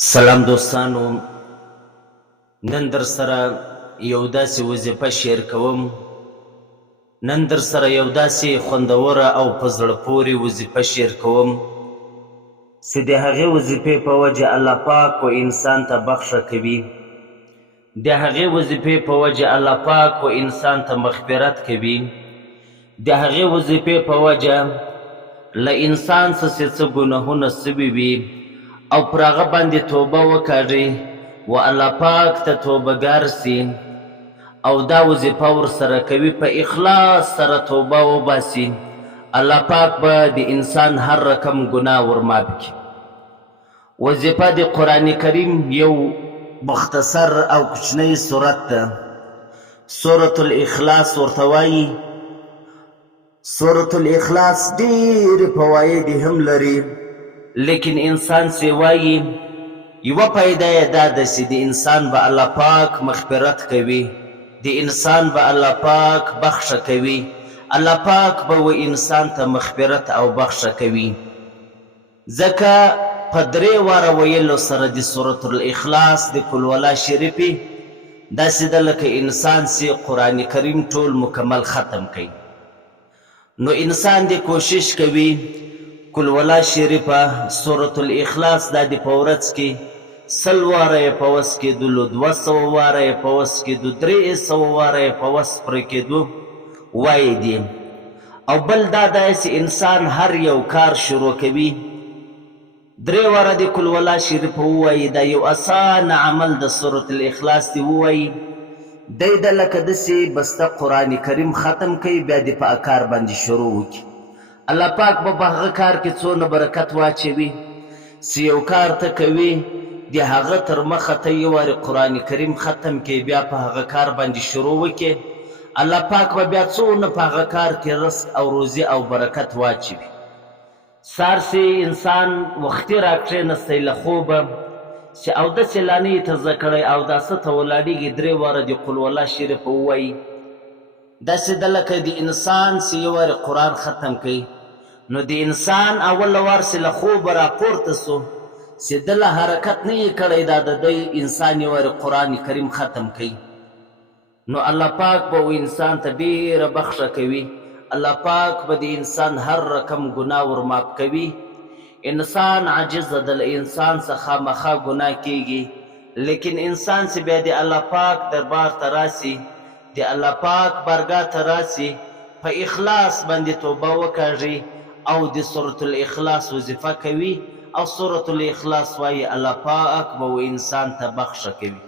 سلام دوستانو، نن در سره یو داسې وظیفه شیر کوم. نن در سره یو داسې خوندوره او په زړه پورې وظیفه شیر کوم چې د هغې وظیفې په وجه الله پاک و انسان ته بخښه کوي. د هغې وظیفې په وجه الله پاک و انسان ته مغفرت کوي. د هغې وظیفې په وجه له انسان څخه څه ګناهونه سوي وي او پر هغه باندې توبه وکړي و الله پاک ته توبهګار سي او دا وظیفه ورسره کوي، په اخلاص سره توبه وباسي، الله پاک به د انسان هر رقم ګناه ورمعاف کړي. وظیفه د قرآن کریم یو مختصر او کوچنی سورت ده، سورة الاخلاص ورته وایي. سورة الاخلاص ډېرې فواید هم لري، لیکن انسان سی وایي یوه پیدا یې دا ده چې د انسان به الله پاک مغفرت کوي، د انسان به الله پاک بخښه کوي، الله پاک به و انسان ته مغفرت او بخښه کوي. ځکه په 3 واره ویلو سره د سورة الاخلاص د قلوالله شریفې داسې ده لکه انسان سی قرآن کریم ټول مکمل ختم کوي. نو انسان دې کوشش کوي قلوالله شریفه سورة الاخلاص دا د په ورځ کې 100 واره یې په وس کېدلو، 200 واره یې په وس کېدو، 300 واره یې په وس پرې کېدو وایي دي. او بل دا دی چې انسان هر یو کار شروع کوي 3 واره د قلوالله شریفه ووایي، دا یو اسان عمل د سورة الاخلاص دی ووایي، دی ده لکه داسې بسته قرآن کریم ختم کوي، بیا دې په کار باندې شروع وکړي. الله پاک به هغه کار کې څونه برکت واچوي چې یو کار ته کوي د هغه تر مخه ته یو وارې قرآن کریم ختم کړي، بیا په هغه کار باندې شروع وکړي، الله پاک به بیا څونه په هغه کار کې رزق او روزي او برکت واچوي. سارسې انسان وختي راکښېنستی له خوبه چې اودس یې لا نه یې تازه کړی، اوداسه ته ولاړېږي 3 واره د قلوالله شریفه ووایي. داسې ده لکه د انسان چې یو وارې قرآن ختم کوي، نو د انسان اوله وار چې له خوبه راپورته سو چې ده له حرکت نه یې کړی، دا د دی انسان یو وارې قرآن کریم ختم کوي، نو الله پاک به و انسان ته ډېره بخښه کوي، الله پاک به د انسان هر رقم ګناه ورمعاف کوي. انسان عاجزه ده، له انسان څخه خامخا ګناه کېږي، لیکن انسان چې بیا د الله پاک دربار ته راسي، د الله پاک بارګاه ته راسي، په اخلاص باندې توبه وکاږي او د سورة الاخلاص وظیفه کوي، او سورة الاخلاص وایي الله پاک به و انسان ته بخښه کوي.